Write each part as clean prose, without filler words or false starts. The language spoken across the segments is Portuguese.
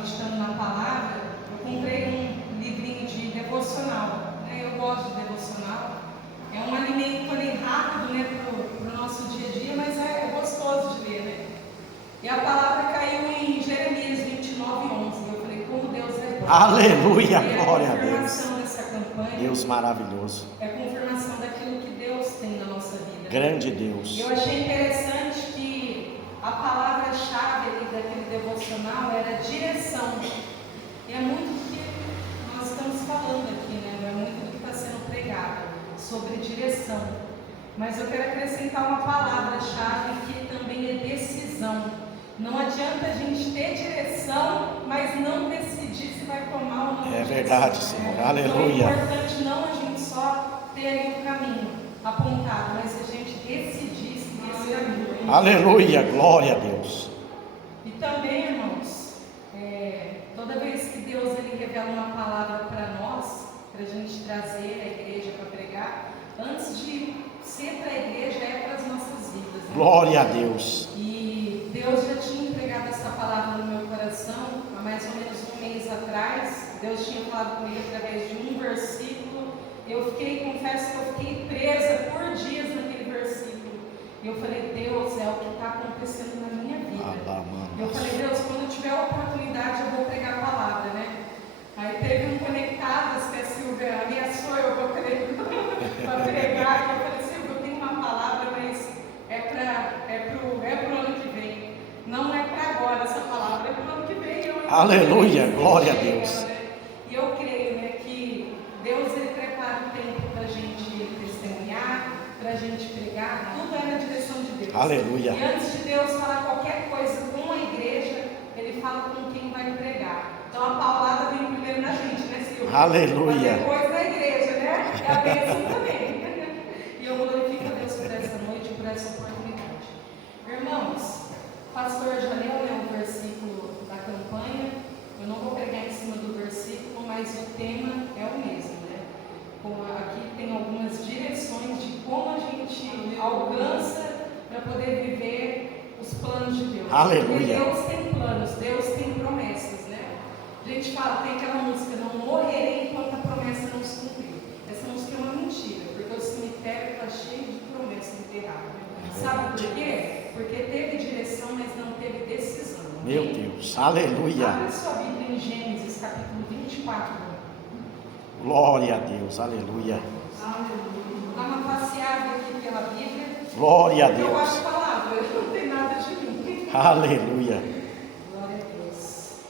meditando na palavra, eu comprei um livrinho de devocional, né? Eu gosto de devocional. É um alimento ali rápido, né, para o nosso dia a dia, mas é gostoso de ler, né? E a palavra caiu em Jeremias 29:11. Eu falei, como Deus é bom. Aleluia, glória a Deus. É a confirmação dessa campanha. Deus maravilhoso. É a confirmação daquilo que Deus tem na nossa vida. Grande Deus. Eu achei interessante que a palavra-chave ali daquele devocional era direção. E é muito do que nós estamos falando aqui, né? É muito do que está sendo pregado sobre direção. Mas eu quero acrescentar uma palavra-chave que também é decisão. Não adianta a gente ter direção, mas não decidir se vai tomar ou não. É verdade, Senhor. Aleluia. Então é importante não a gente só ter ali o caminho apontado, mas a gente decidir seguir esse caminho. Aleluia, glória a Deus. E também, irmãos, toda vez que Deus ele revela uma palavra para nós, para a gente trazer a igreja para pregar, antes de ser para a igreja, é para as nossas vidas. Né? Glória a Deus. E Deus já tinha entregado essa palavra no meu coração há mais ou menos um mês atrás. Deus tinha falado comigo através de um versículo. Confesso que eu fiquei presa por dias naquele versículo. E eu falei, Deus, é o que está acontecendo na minha vida. Eu falei, Deus, quando eu tiver a oportunidade, eu vou pregar a palavra, né? Aí teve um Conectadas que a Silvia ameaçou eu para pregar. Eu falei, Silvia, eu tenho uma palavra, mas é pro ano que vem. Não é para agora essa palavra, é pro ano que vem. Aleluia, glória a Deus. Né? E eu creio, né, que Deus ele prepara o tempo para a gente testemunhar, para a gente pregar, tudo é na direção de Deus. Aleluia. E antes de Deus falar qualquer coisa com a igreja, ele fala com quem vai pregar. Então a paulada vem primeiro na gente, né, Silvia? Aleluia. Mas depois na igreja, né? É a bênção também. E eu glorifico a Deus por essa noite, por essa oportunidade. Irmãos, o pastor já leu, né, o versículo da campanha. Eu não vou pregar em cima do versículo, mas o tema é o mesmo, né? Aqui tem algumas direções de como a gente alcança para poder viver os planos de Deus. Aleluia. Porque Deus tem planos, Deus tem promessas, né? A gente fala, tem aquela música, não morrerei enquanto a promessa não se cumprir. Essa música é uma mentira, porque o cemitério está cheio de promessas enterradas. Sabe por quê? Porque teve direção, mas não teve decisão. Meu Deus, aleluia. Abre sua Bíblia em Gênesis, capítulo 24. Glória a Deus, aleluia. Aleluia. Dá uma passeada aqui pela Bíblia. Glória a Eu Deus. acho a palavra, não tem nada de mim. Aleluia. Glória a Deus.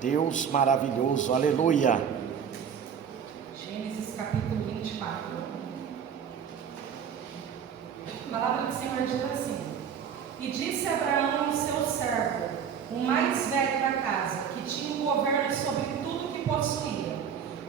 Deus maravilhoso, aleluia. Gênesis, capítulo 24. A palavra do Senhor diz assim: E disse Abraão ao seu servo, o mais velho da casa, que tinha o governo sobre tudo que possuía: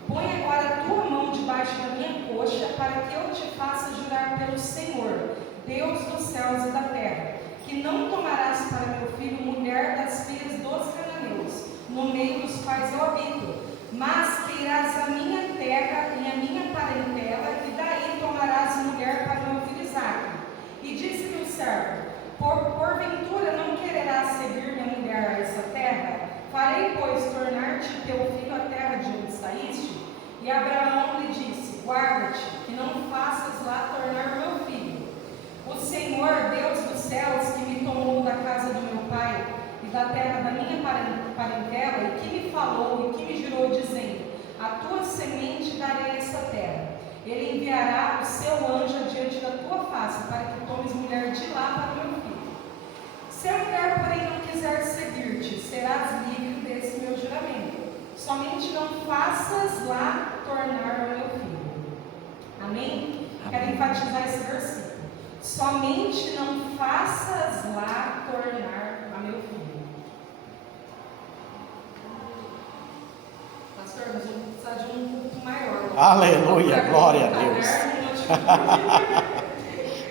Põe agora a tua mão debaixo da minha coxa, para que eu te faça jurar pelo Senhor, Deus dos céus e da terra, que não tomarás para meu filho mulher das filhas dos cananeus, no meio dos quais eu habito, mas que irás à minha terra e à minha parentela, e daí tomarás mulher para meu filho Isaque. E disse-lhe o servo: Porventura não quererás seguir-me a mulher a essa terra? Farei, pois, tornar-te teu filho a terra de onde saíste? E Abraão lhe disse: Guarda-te, que não faças lá tornar meu filho. O Senhor, Deus dos céus, que me tomou da casa do meu pai e da terra da minha parentela, e que me falou e que me jurou, dizendo: A tua semente darei esta terra. Ele enviará o seu anjo adiante da tua face, para que tomes mulher de lá para meu filho. Se a mulher, porém, não quiser seguir-te, serás livre desse meu juramento. Somente não faças lá tornar o meu filho. Amém? Quero enfatizar esse versículo. Somente não faças lá tornar a meu filho. Pastor, mas eu vou precisar de um culto maior. Aleluia, glória a Deus.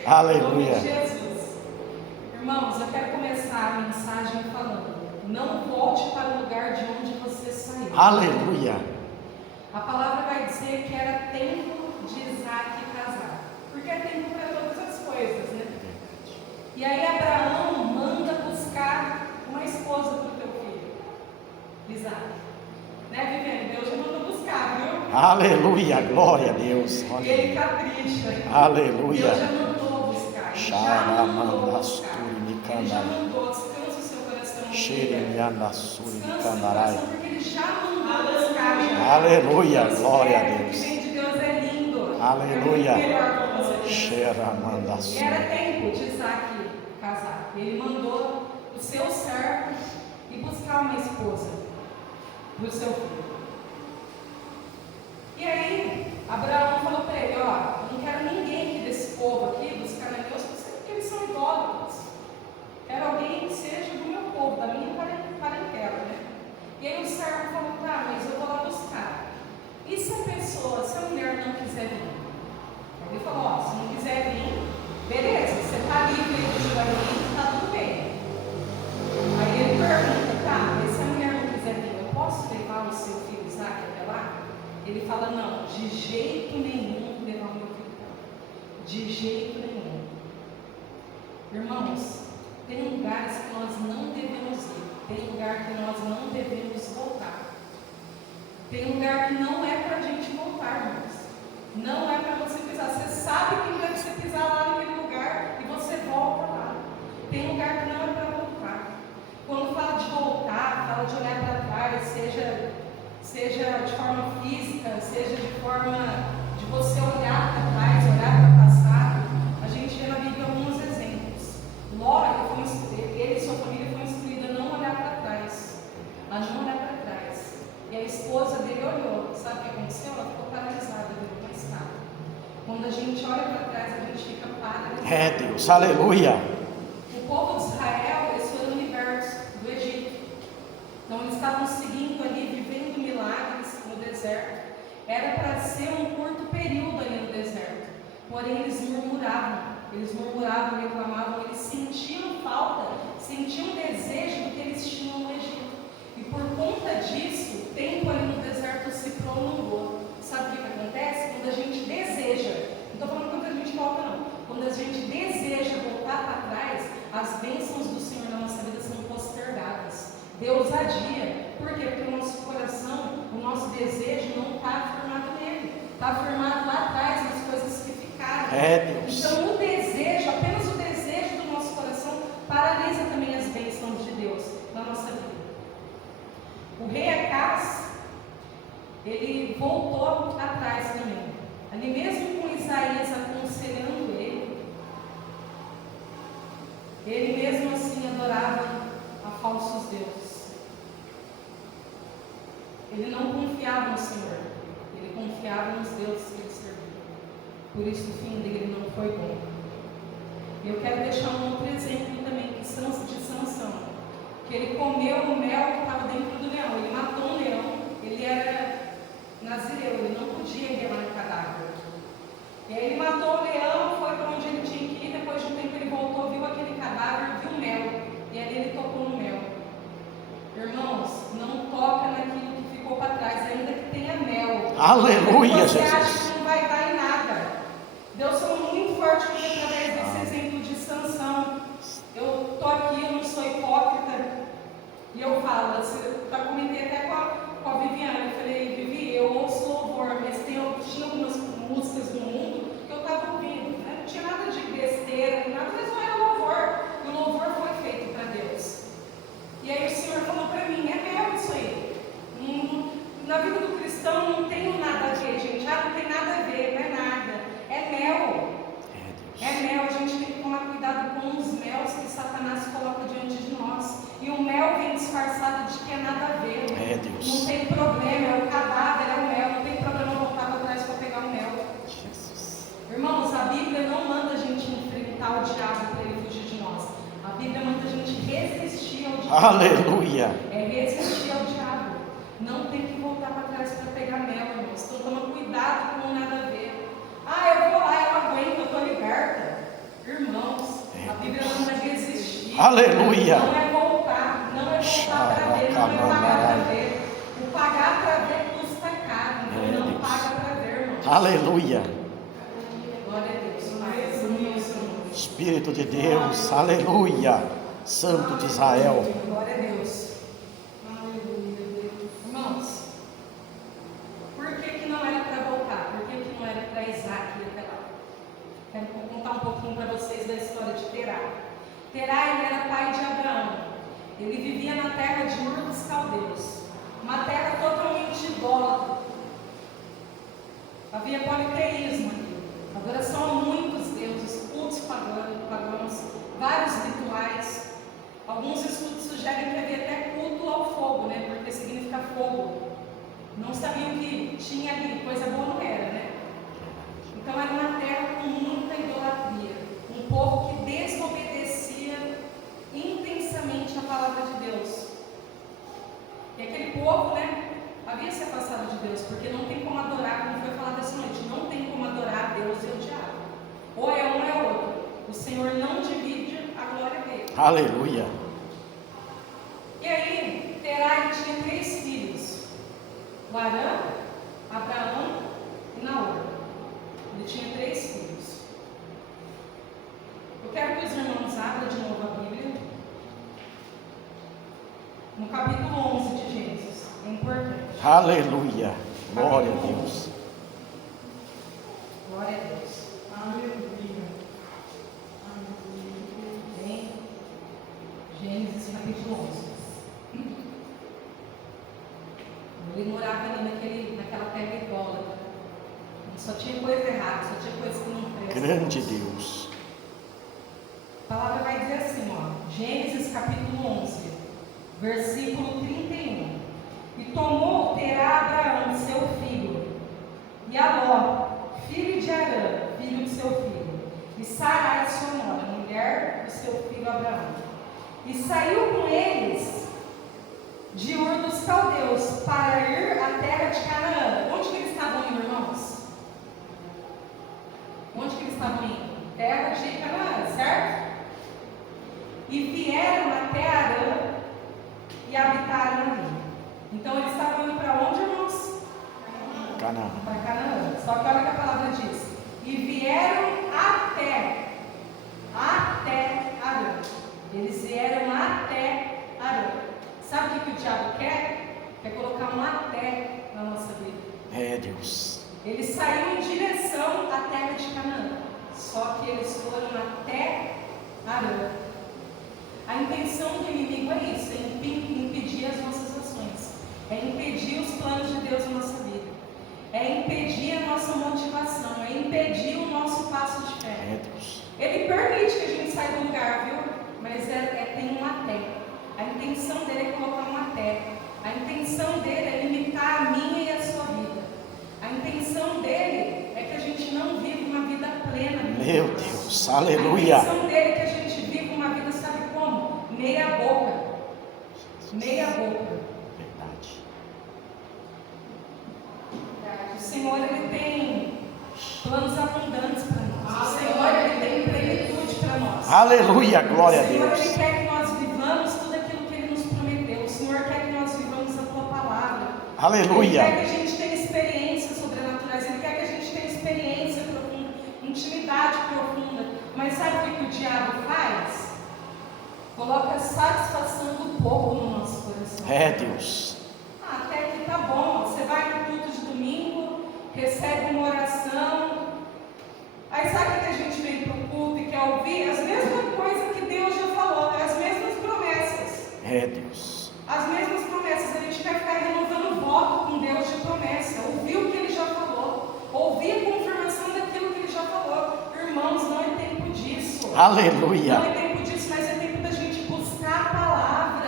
Aleluia. Jesus. Irmãos, eu quero começar a mensagem falando: não volte para o lugar de onde você saiu. Aleluia. A palavra vai dizer que era tempo de Isaque casar, porque é tempo para todas as coisas, né? E aí Abraão manda buscar uma esposa para o teu filho. Aleluia, glória a Deus. E ele capricha. Aleluia. Deus já mandou buscar. Ele já mandou buscar. Ele já Xaramandasturinicandarai. mandou. Descansa o seu coração. Xeremiandasurinicandarai. Porque ele já mandou buscar. Já. Aleluia, Deus glória a quer, Deus. O que vem de Deus é lindo. Aleluia. É muito melhor para você. E Xeramandasur. era tempo de Isaac casar. Ele mandou o seu servo ir buscar uma esposa para o seu filho. E aí, Abraão falou para ele: ó, eu não quero ninguém aqui desse povo aqui, dos cananeus, porque eles são idólatras. Quero alguém que seja do meu povo, da minha parentela, né? E aí o servo falou: tá, mas eu vou lá buscar. E se a pessoa, se a mulher não quiser vir? Aí ele falou: ó, se não quiser vir, beleza, você está livre de vir, está tudo bem. Aí ele pergunta: tá, mas se a mulher não quiser vir, eu posso levar o seu filho Isaac até lá? Ele fala: não, de jeito nenhum levar o meu filho para lá. De jeito nenhum. Irmãos, tem lugares que nós não devemos ir. Tem lugar que nós não devemos voltar. Tem lugar que não é para a gente voltar, irmãos. Não é para você pisar. Você sabe que deve você pisar lá naquele lugar e você volta lá. Tem lugar que não é para voltar. Quando fala de voltar, fala de olhar para trás, seja de forma física, seja de forma de você olhar para trás, olhar para o passado. A gente vê na Bíblia alguns exemplos. Ló, ele e sua família foram instruídos a não olhar para trás, a não olhar para trás. E a esposa dele olhou. Sabe o que aconteceu? Ela ficou paralisada, virou uma estátua. Quando a gente olha para trás, a gente fica paralisado. É Deus, aleluia. O povo de Israel, eles foram libertos do Egito. Então eles estavam seguindo ali, vivendo milagres no deserto. Era para ser um curto período ali no deserto. Porém eles murmuravam, reclamavam, eles sentiam falta, sentiam desejo do que eles tinham no Egito. E por conta disso, o tempo ali no deserto se prolongou. Sabe o que acontece? Quando a gente deseja, não estou falando quando a gente volta não, quando a gente deseja voltar para trás, as bênçãos do Senhor na nossa vida são postergadas. Deus adia. Por quê? Porque o nosso coração, o nosso desejo não está firmado nele. Está firmado lá atrás nas coisas que ficaram. É Deus. Então o desejo, apenas o desejo do nosso coração paralisa também as bênçãos de Deus na nossa vida. O rei Acaz, ele voltou atrás também. Ali mesmo com Isaías aconselhando ele mesmo assim adorava a falsos deuses. Ele não confiava no Senhor, ele confiava nos deuses que ele servia. Por isso o fim dele não foi bom. Eu quero deixar um outro exemplo também de Sansão, que ele comeu o mel que estava dentro do leão. Ele matou um leão, ele era nazireu, ele não podia enterrar no cadáver. E aí ele matou o leão, foi para onde ele tinha que ir. Depois de um tempo ele voltou, viu aquele cadáver, viu o mel, e ali ele tocou no mel. Irmãos, não toca naquilo que ficou para trás, ainda que tenha mel. Aleluia, você Jesus. acha que não vai dar em nada. Deus falou muito forte comigo através desse exemplo de Sansão. Eu estou aqui, eu não sou hipócrita. E eu falo, eu comentei até com a Viviane. Eu falei: Vivi, eu ouço louvor, mas tinha algumas músicas do mundo que eu estava ouvindo, né? Não tinha nada de besteira, nada, mas não era louvor. E o louvor foi feito para Deus. E aí o Senhor falou para mim: é mel isso aí. Na vida do cristão não tem nada a ver, gente. Não tem nada a ver, não é nada. É mel. É mel. A gente tem que tomar cuidado com os mel que Satanás coloca diante de nós. E o mel vem disfarçado de que é nada a ver. É Deus. Não tem problema, é o cadáver, é o mel. Não tem problema voltar para trás para pegar o mel. Jesus. Irmãos, a Bíblia não manda a gente enfrentar o diabo para ele fugir de nós. A Bíblia manda a gente resistir ao diabo. Aleluia. É resistir ao diabo. Não tem que voltar para trás para pegar mel, irmãos. Então toma cuidado com nada a ver. Eu vou lá, eu aguento, eu estou liberta. Irmãos, a Bíblia manda resistir. Aleluia. Não é voltar para ver, não é pagar para ver. O pagar para ver custa caro, então não paga para ver, irmãos. Aleluia. Glória a Deus. Mais união, Senhor. Espírito de Deus, aleluia. Santo de Israel. Glória a Deus. Aleluia. Irmãos, por que não é pouquinho para vocês da história de Terá. Terá, ele era pai de Abraão. Ele vivia na terra de Ur dos Caldeus, uma terra totalmente idólatra. Havia politeísmo aqui, adoração a muitos deuses, cultos pagãos, vários rituais. Alguns estudos sugerem que havia até culto ao fogo, né? Porque significa fogo. Não sabiam que tinha ali, coisa boa não era, né? Então era uma terra com muita idolatria, um povo que desobedecia intensamente a palavra de Deus. E aquele povo, né, havia se afastado de Deus, porque não tem como adorar, como foi falado essa noite, não tem como adorar a Deus e o diabo. Ou é um ou é outro. O Senhor não divide a glória dele. Aleluia. E aí, Terá tinha 3 filhos: Arã, Abraão e Naor. Ele tinha 3 filhos. Eu quero que os irmãos abram de novo a Bíblia, no capítulo 11 de Gênesis. É importante. Aleluia. Glória a Deus. Glória a Deus. Aleluia. Bem, Gênesis capítulo 11. Ele morava ali naquela terra idólatra. Só tinha coisa errada, só tinha coisa que não presta. Grande Deus. A palavra vai dizer assim, ó, Gênesis capítulo 11, versículo 31. E tomou Terá Abraão, seu filho, e Aló, filho de Arã, filho de seu filho, e Sarai, sua nora, mulher do seu filho Abraão. E saiu com eles de Ur dos Caldeus para ir à terra de Canaã. Onde que eles estavam indo, irmãos? Onde que eles estavam indo? Terra de Canaã, certo? E vieram até Arã e habitaram ali. Então eles estavam indo para onde, irmãos? Canaã. Para Canaã. Só que olha o que a palavra diz. E vieram até Arã. Eles vieram até Arã. Sabe o que o diabo quer? Quer colocar um até na nossa vida. É Deus. Eles saíram em direção à terra de Canaã. Só que eles foram até Arã. A intenção do inimigo é isso, é impedir as nossas ações, é impedir os planos de Deus na nossa vida, é impedir a nossa motivação, é impedir o nosso passo de fé. É Deus. Ele permite que a gente saia do lugar, viu? Mas tem um até. A intenção dele é colocar um até. A intenção dele é limitar a minha e a sua vida. A intenção dele é que a gente não viva uma vida plena. Meu Deus, aleluia. A intenção dele é que a gente viva uma vida, sabe como? Meia boca. Meia boca. Verdade. O Senhor, ele tem planos abundantes para nós. O Senhor, ele tem plenitude para nós. Aleluia, glória a O Senhor, Deus. ele quer que nós vivamos tudo aquilo que ele nos prometeu. O Senhor quer que nós vivamos a tua palavra. Aleluia. Ele quer que a gente tenha experiências sobrenaturais. Ele quer que a gente tenha experiência profunda, intimidade profunda. Mas sabe o que o diabo faz? Coloca a satisfação do povo no nosso coração. É Deus. Até que tá bom. Você vai no culto de domingo, recebe uma oração. Aí sabe o que a gente vem para o culto e quer ouvir? As mesmas coisas que Deus já falou, né? As mesmas promessas. É Deus. As mesmas promessas. A gente quer ficar renovando voto com Deus de promessa. Ouvir o que Ele já falou. Ouvir a confirmação daquilo que Ele já falou. Irmãos, não é tempo disso. Aleluia. Não é tempo disso, mas é tempo da gente buscar a palavra.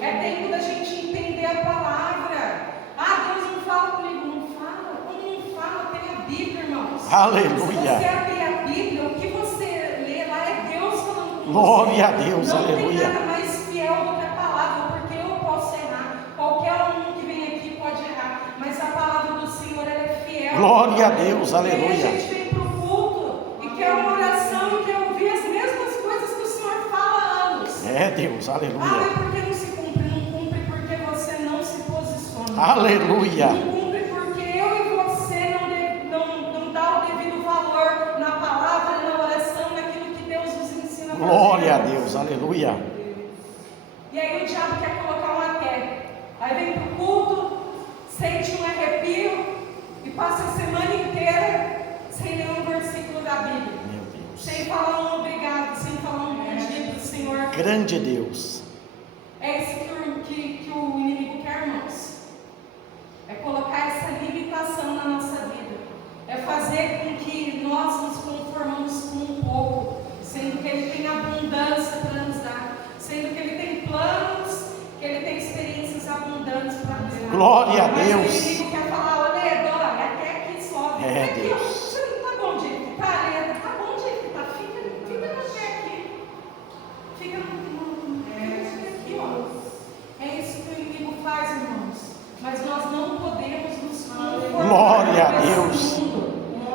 É tempo da gente entender a palavra. Ah, Deus não fala comigo. Não fala. Quando não fala, tem a Bíblia, irmãos. Aleluia. Se você abrir a Bíblia, o que você lê lá é Deus falando com Glória você. a Deus, não aleluia. tem nada mais fiel do que a palavra, porque eu posso errar. Qualquer um que vem aqui pode errar, mas a palavra do Senhor ela é fiel. Glória a Deus, E aí a aleluia. gente vem para o culto e quer uma oração e quer ouvir as mesmas coisas que o Senhor fala há anos. É Deus, Ah, aleluia. mas por que não se cumpre? Não cumpre porque você não se posiciona. Aleluia. Não cumpre porque eu e você não dá o devido valor na palavra, na oração, naquilo que Deus nos ensina a fazer. Glória a Deus, aleluia. E aí o diabo quer colocar um até. Aí vem para o culto, sente um arrepio e passa a semana inteira sem nenhum versículo da Bíblia. Meu Deus. sem falar um obrigado, sem falar um bom dia para o Senhor. Grande Deus. É isso que o inimigo quer, irmãos. É colocar essa limitação na nossa vida. É fazer com que nós nos conformamos com um pouco, sendo que Ele tem abundância para nos dar, sendo que Ele tem planos, que Ele tem experiências abundantes para nos dar. Glória a Mas Deus. o inimigo quer falar, olha, até aqui sobe. É, Aqui, Deus. você não tá bom de jeito que tá, Leda? Tá bom de jeito que tá. Fica no pé aqui. Fica aqui, ó. É isso que o inimigo faz, irmãos. Mas nós não podemos nos conformar. Glória a com esse Deus. mundo.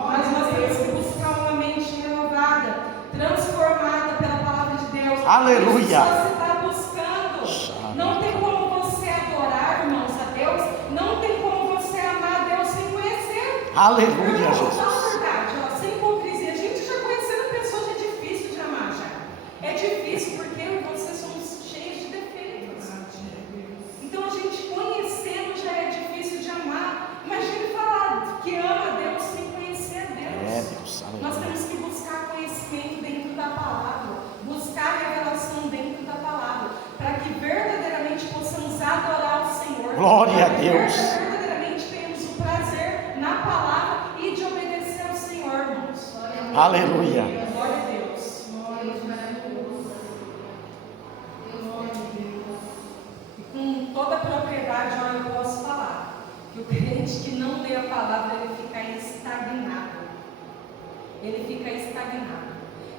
Mas nós temos que buscar uma mente renovada, transformada pela palavra de Deus. Aleluia. Isso você está buscando. Não tem como você adorar, irmãos, a Deus. Não tem como você amar a Deus sem conhecer. Aleluia, Irmãos, Jesus. fala a verdade, ó, sem hipocrisia. A gente já conhecendo a pessoa já é difícil de amar já. É difícil porque vocês somos cheios de defeitos. Então a gente conhecendo já é difícil de amar. Imagine falar que ama a Deus sem conhecer a Deus. É, Deus. Nós Aleluia. temos que buscar conhecimento dentro da palavra, buscar revelação dentro da palavra, para que verdadeiramente possamos adorar o Senhor. Glória a para que Deus. verdadeiramente tenhamos o prazer na palavra e de obedecer ao Senhor, irmãos. Aleluia. Glória a Deus. E com toda a propriedade, olha, eu posso falar que o crente que não lê a palavra, ele fica estagnado. Ele fica estagnado.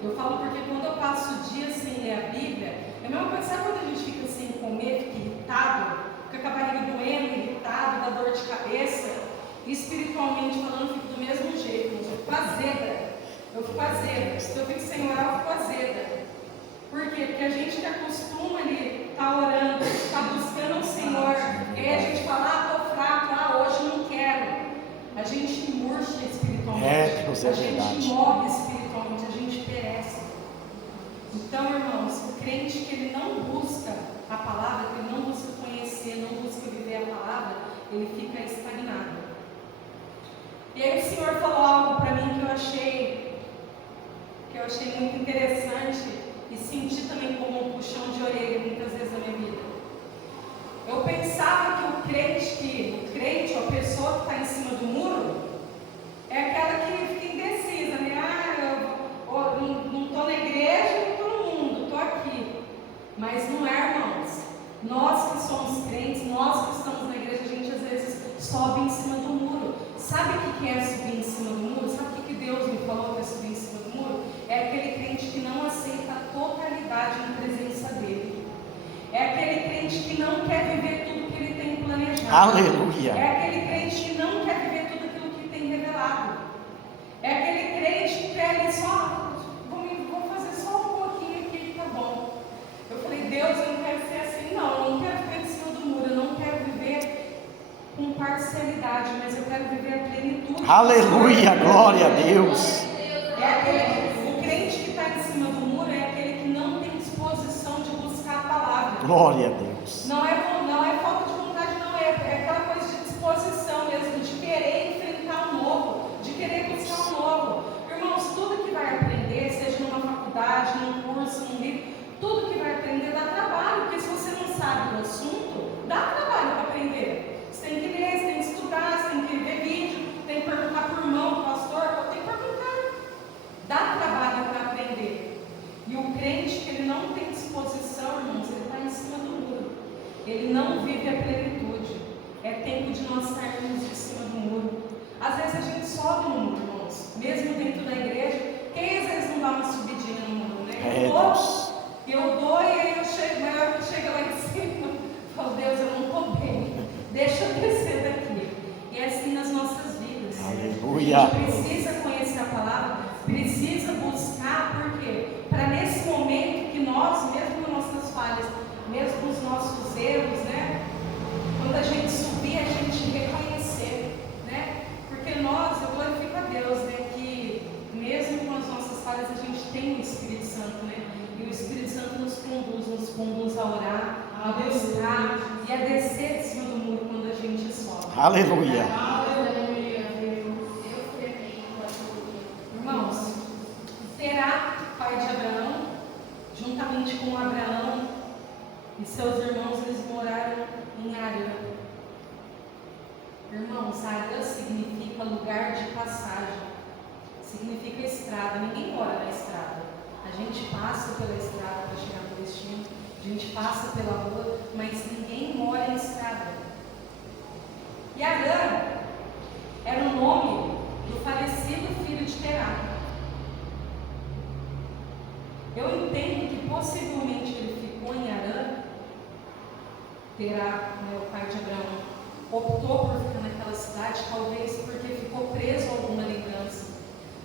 Eu falo porque quando eu passo dias sem ler a Bíblia, é a mesma coisa, sabe quando a gente fica sem comer, fica irritado, fica com a barriga doendo, irritado, dá dor de cabeça, espiritualmente falando, fico do mesmo jeito, eu fico azeda. Se eu fico sem orar, eu fico azeda. Por quê? Porque a gente que acostuma ali, tá orando, tá buscando o Senhor, e aí a gente fala, tô fraco, hoje não quero. A gente murcha espiritualmente, É, Deus, é a gente verdade. morre espiritualmente, a gente perece. Então, irmãos, o crente que ele não busca a palavra, que ele não busca conhecer, não busca viver a palavra, ele fica estagnado. E aí o Senhor falou algo para mim que eu achei muito interessante e senti também como um puxão de orelha muitas vezes na minha vida. Eu pensava que o crente, a pessoa que está em cima do muro, é aquela que fica indecisa, né? Eu não estou na igreja, não estou no mundo, estou aqui. Mas não é, irmãos. Nós que somos crentes, nós que estamos na igreja, a gente às vezes sobe em cima do muro. Sabe o que é subir em cima do muro? Sabe o que Deus me falou que é subir em cima do muro? É aquele crente que não aceita a totalidade na presença dele. É aquele crente que não quer viver tudo que ele tem planejado. Aleluia. É aquele crente que não quer viver tudo aquilo que tem revelado. É aquele crente que quer ali só, vou fazer só um pouquinho aqui que tá bom. Eu falei, Deus, eu não quero ser assim, não. Eu não quero viver em cima do muro, eu não quero viver com parcialidade, mas eu quero viver a plenitude. Aleluia, glória a Deus. O crente que está em cima do muro é aquele que não tem disposição de buscar a palavra. Glória a Deus. Não é falta de vontade, não, é aquela coisa de disposição mesmo, de querer enfrentar um novo, de querer buscar um novo. Irmãos, tudo que vai aprender, seja numa faculdade, num curso, num livro, tudo que vai aprender dá trabalho, porque se você não sabe do assunto, dá trabalho para aprender. Você tem que ler, você tem que estudar, você tem que ver vídeo, tem que perguntar por irmão, pastor, tem que perguntar. Dá trabalho para aprender. E o crente que ele não tem disposição, irmãos, ele está em cima do muro. Ele não vive a plenitude. É tempo de nós sairmos de cima do muro. Às vezes a gente sobe no muro, irmãos, mesmo dentro da igreja. Quem às vezes não dá uma subidinha no muro, né? Eu dou e aí eu chego, na hora que chega lá em cima, eu falo, Deus, eu não estou bem. Deixa eu descer daqui. E é assim nas nossas vidas. Aleluia. A gente precisa conhecer a palavra, precisa buscar, por quê? Para nesse momento que nós, mesmo com nossas falhas, mesmo com os nossos erros, né? Quando a gente subir, a gente reconhecer, né? Porque nós, eu glorifico a Deus, né? Que mesmo com as nossas falhas, a gente tem o Espírito Santo, né? E o Espírito Santo nos conduz a orar, a buscar e a descer de cima do muro quando a gente sobe. Aleluia. Irmãos, terá seus irmãos, eles moraram em Arã. Irmãos, Arã significa lugar de passagem, significa estrada. Ninguém mora na estrada. A gente passa pela estrada para chegar no destino, a gente passa pela rua, mas ninguém mora em estrada. E Arã era o nome do falecido filho de Terá. Eu entendo que possivelmente ele ficou em Arã. Terá, o pai de Abraão, optou por ficar naquela cidade, talvez porque ficou preso a alguma lembrança,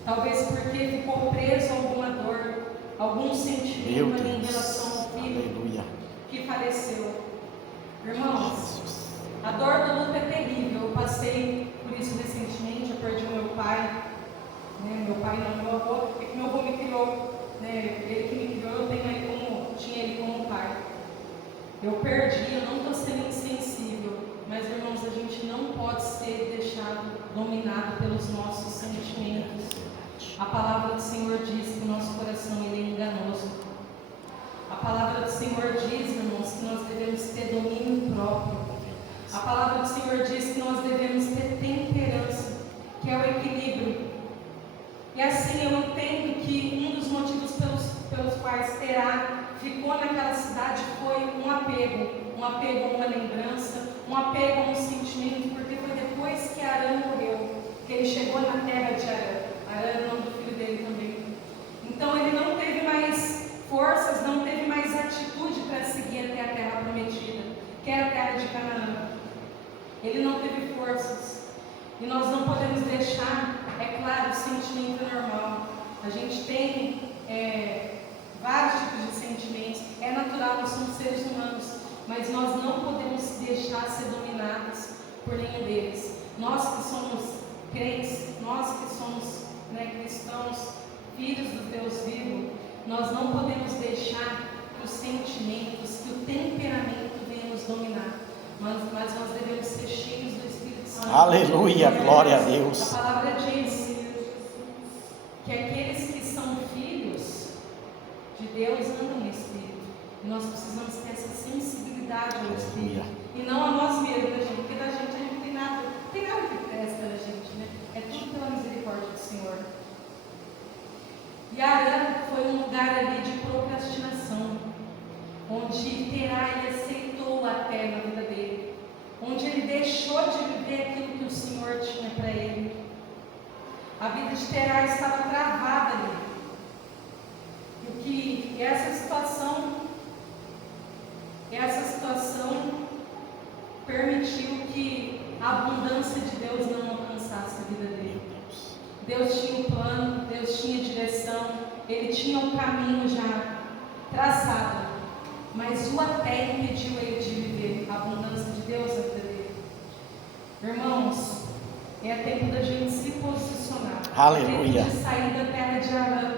talvez porque ficou preso a alguma dor, algum sentimento ali em relação ao filho que faleceu. Irmãos, a dor do luto é terrível. Eu passei por isso recentemente. Eu perdi o meu pai, meu pai não, meu avô, porque meu avô me criou, ele que me criou, tinha ele como pai. Eu perdi, eu não estou sendo insensível, mas irmãos, a gente não pode ser deixado dominado pelos nossos sentimentos. A palavra do Senhor diz que o nosso coração ele é enganoso. A palavra do Senhor diz, irmãos, que nós devemos ter domínio próprio. A palavra do Senhor diz que nós devemos ter temperança, que é o equilíbrio. E assim eu entendo que um dos motivos pelos quais Terá ficou naquela cidade foi um apego a uma lembrança, um apego a um sentimento, porque foi depois que Arã morreu, que ele chegou na terra de Arã. Arã era o nome do filho dele também. Então ele não teve mais forças, não teve mais atitude para seguir até a terra prometida, que era a terra de Canaã. Ele não teve forças. E nós não podemos deixar, é claro, o sentimento é normal. A gente tem vários tipos de sentimentos, é natural, nós somos seres humanos, mas nós não podemos deixar ser dominados por nenhum deles. Nós que somos crentes, nós que somos cristãos, filhos do Deus vivo, nós não podemos deixar que os sentimentos, que o temperamento venha nos dominar, mas nós devemos ser cheios do Espírito Santo. Aleluia, glória a Deus. A palavra diz que aqueles que são filhos de Deus andam no Espírito. E nós precisamos ter essa sensibilidade ao Espírito. E não a nós mesmos, né, gente? Porque da gente a gente não tem nada que presta da gente, né? É tudo pela misericórdia do Senhor. E Arã foi um lugar ali de procrastinação, onde Terá ele aceitou a terra na vida dele, onde ele deixou de viver aquilo que o Senhor tinha para ele. A vida de Terá estava travada ali. E essa situação permitiu que a abundância de Deus não alcançasse a vida dele. Deus tinha um plano, Deus tinha direção, ele tinha um caminho já traçado, mas o até impediu ele de viver a abundância de Deus na vida dele. Irmãos, é tempo da gente se posicionar. Aleluia. É tempo de sair da terra de Arã.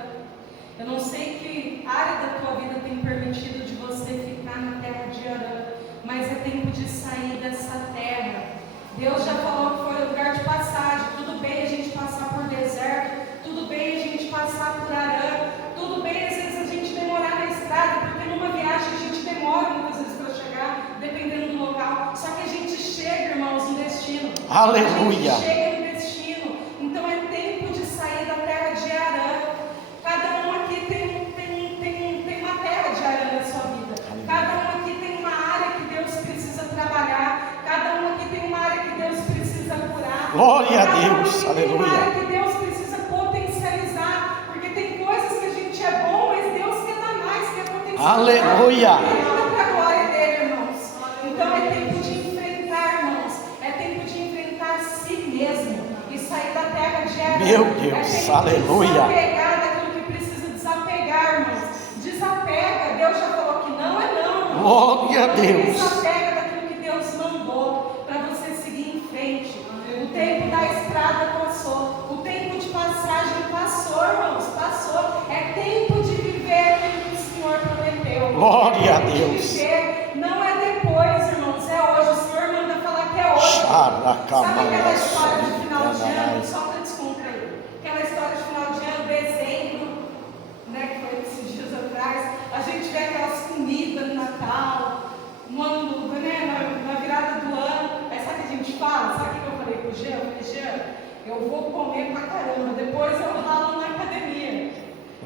Eu não sei que área da tua vida tem permitido de você ficar na terra de Arã, mas é tempo de sair dessa terra. Deus já falou que foi lugar de passagem. Tudo bem a gente passar por deserto, tudo bem a gente passar por Arã, tudo bem às vezes a gente demorar na estrada, porque numa viagem a gente demora muitas vezes para chegar, dependendo do local. Só que a gente chega, irmãos, no destino. Aleluia. A gente chega no destino. Então é tempo de sair da terra de Arã. Cada um aqui tem uma terra de Arã na sua vida. Cada um aqui tem uma área que Deus precisa trabalhar. Cada um aqui tem uma área que Deus precisa curar. Glória a Cada Deus, um aqui tem uma área aleluia. que Deus precisa potencializar. Porque tem coisas que a gente é bom, mas Deus quer dar mais, quer potencializar. Aleluia. Para a glória dele, irmãos. Então é tempo de enfrentar, irmãos. É tempo de enfrentar si mesmo e sair da terra de Arã. Meu Deus, é tempo aleluia. de desapegar daquilo que precisa desapegar, irmãos. Desapega. Deus já falou que não é não, irmãos. Glória a Deus. Desapega daquilo que Deus mandou para você seguir em frente. O tempo da estrada passou. O tempo de passagem passou, irmãos. Passou. É tempo de viver aquilo que o Senhor prometeu. Glória a De Deus. viver. Não é depois, irmãos. É hoje. O Senhor manda falar que é hoje. Sabe aquela história de final de ano? Só para descontrair. Aquela história de final de ano, dezembro, que foi esses dias atrás. A gente vê aquelas comidas no Natal, eu vou comer pra caramba, depois eu ralo na academia,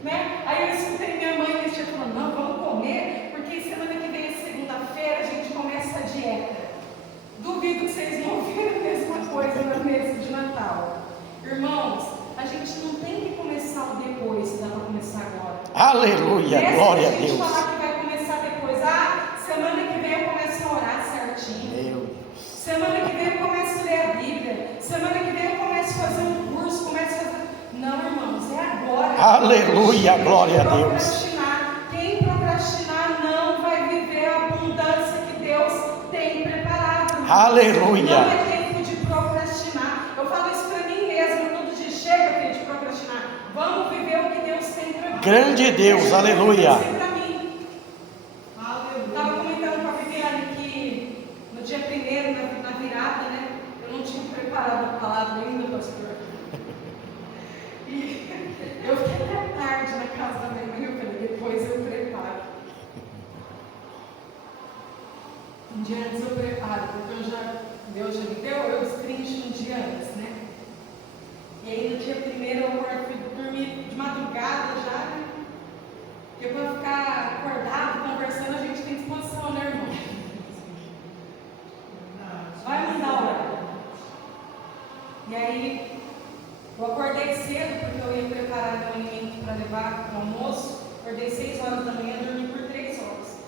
né? Aí eu escutei minha mãe nesse dia falando, não, vamos comer, porque semana que vem, segunda-feira, a gente começa a dieta. Duvido que vocês não ouviram a mesma coisa na mesa de Natal. Irmãos, a gente não tem que começar o depois, dá para começar agora. Aleluia, glória a Se a gente Deus. falar que vai começar depois, semana que vem eu começo a orar certinho. Meu Deus. Semana que vem eu começo a ler a Bíblia. Semana que vem eu começo a fazer um curso, começo a fazer... Não, irmãos, é agora. Aleluia, glória a Deus. Procrastinar. Quem procrastinar não vai viver a abundância que Deus tem preparado. Aleluia. Não é tempo de procrastinar. Eu falo isso para mim mesmo, todo dia chega tempo de procrastinar. Vamos viver o que Deus tem preparado. Grande Deus, aleluia. Estava comentando com a Viviane que no dia 1º, na virada, né? Eu não tinha preparado a palavra ainda, pastor. E eu fiquei até tarde na casa da minha mãe, eu falei, depois eu preparo. Um dia antes eu preparo, porque Deus já me deu, eu destrincho um dia antes, né? E aí no dia 1º eu fui dormir de madrugada já, né? Eu vou ficar acordado, conversando, a gente tem disposição, né, irmão? Vai mandar o horário. E aí, eu acordei cedo, porque eu ia preparar meu alimento para levar para o almoço. Acordei 6 horas da manhã, dormi por 3 horas.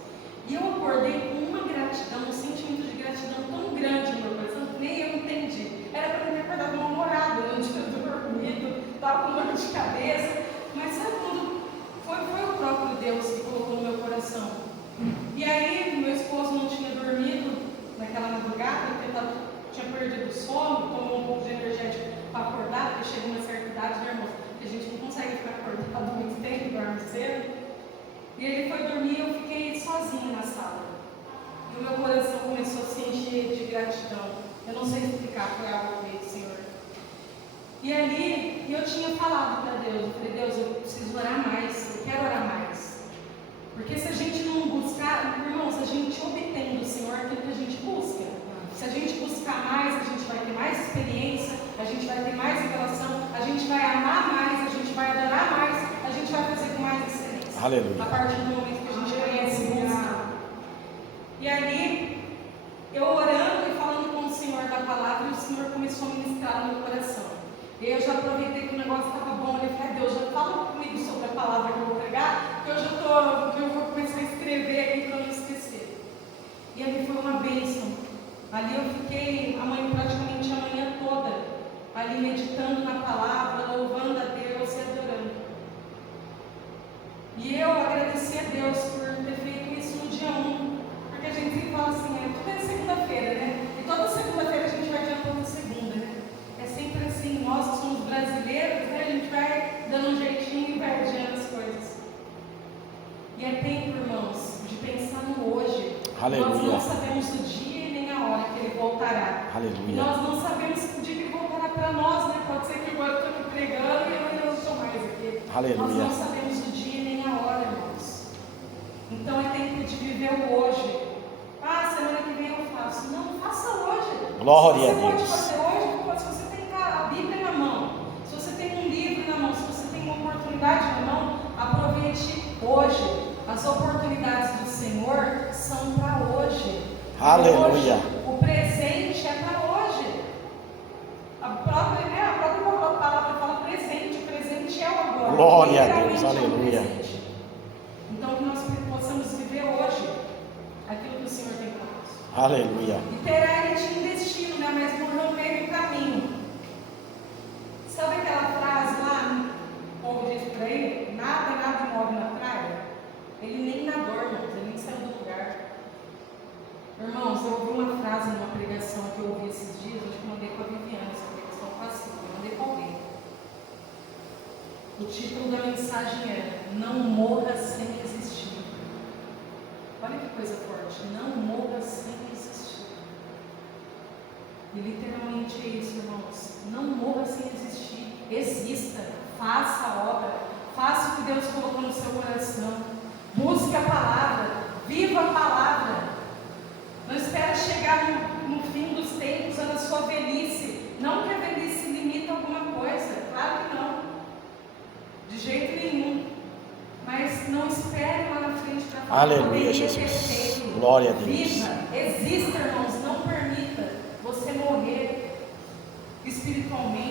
E eu acordei com uma gratidão, um sentimento de gratidão tão grande no meu coração, que nem eu entendi. Era para eu ter acordado mal-humorado, eu não tinha dormido, estava com dor de cabeça. Mas sabe quando foi o próprio Deus que colocou no meu coração? E aí, meu esposo não tinha dormido naquela madrugada, porque eu tinha perdido o sono, tomou um pouco de energético para acordar, porque chega uma certa idade, né, irmão? Que a gente não consegue ficar acordado muito tempo, dorme cedo. E ele foi dormir e eu fiquei sozinha na sala. E o meu coração começou a se encher de gratidão. Eu não sei explicar, foi algo que veio do Senhor. E ali, eu tinha falado para Deus, eu falei, Deus, eu preciso orar mais, eu quero orar mais. Porque se a gente não buscar, irmãos, a gente obtém do Senhor aquilo que a gente busca. Se a gente buscar mais, a gente vai ter mais experiência, a gente vai ter mais revelação, a gente vai amar mais, a gente vai adorar mais, a gente vai fazer com mais excelência. Aleluia. A partir do momento que a gente conhece e busca. E ali, eu orando e falando com o Senhor da palavra, e o Senhor começou a ministrar no meu coração. E eu já aproveitei que o negócio estava bom, eu falei, Deus, já fala comigo sobre a palavra que eu vou pregar, que eu vou começar a escrever aqui para não esquecer. E ali foi uma bênção. Ali eu fiquei praticamente a manhã toda, ali meditando na palavra, louvando a Deus e adorando. E eu agradeci a Deus por ter feito isso no dia 1, porque a gente sempre fala assim, tudo é segunda-feira, né? E toda segunda-feira a gente vai adiantando a segunda, né? É sempre assim, nós que somos brasileiros, né? A gente vai dando um jeitinho e vai adiando as coisas. E é tempo, irmãos, de pensar no hoje. Aleluia. Nós não sabemos o dia e nem a hora que Ele voltará. Aleluia. E nós não sabemos o dia que Ele voltará para nós, né? Pode ser que agora eu estou aqui pregando e amanhã eu não estou mais aqui. Aleluia. Nós não sabemos o dia nem a hora, irmãos. Então é tempo de viver o hoje. Semana que vem eu faço. Não, faça hoje. Glória a Deus. Você pode fazer hoje, se você tem a Bíblia na mão, se você tem um livro na mão, se você tem uma oportunidade na mão, aproveite hoje. As oportunidades do Senhor são para hoje. Aleluia. Hoje, o presente é para hoje. A própria palavra fala presente, o presente é o agora. Glória a Deus, Literalmente aleluia. É o presente. Então que nós possamos viver hoje aquilo que o Senhor tem para nós. Aleluia. E terá ele tinha um destino, né? Mas morreu no meio do caminho. Sabe aquela frase lá, o povo diz por aí, nada morre na praia? Ele nem nadou, irmãos, ele nem saiu do lugar. Irmãos, eu ouvi uma frase numa pregação que eu ouvi esses dias, acho que mandei para a Viviane, essa pregação passou, eu mandei para alguém. O título da mensagem é Não Morra Sem Existir. Olha que coisa forte, não morra sem existir. E literalmente é isso, irmãos. Não morra sem existir. Exista, faça a obra, faça o que Deus colocou no seu coração. Busque a palavra, viva a palavra. Não espere chegar no fim dos tempos, na sua velhice. Não que a velhice limite alguma Aleluia, poderia Jesus. ter feito. Glória a Deus. Viva, exista, irmãos, não permita você morrer espiritualmente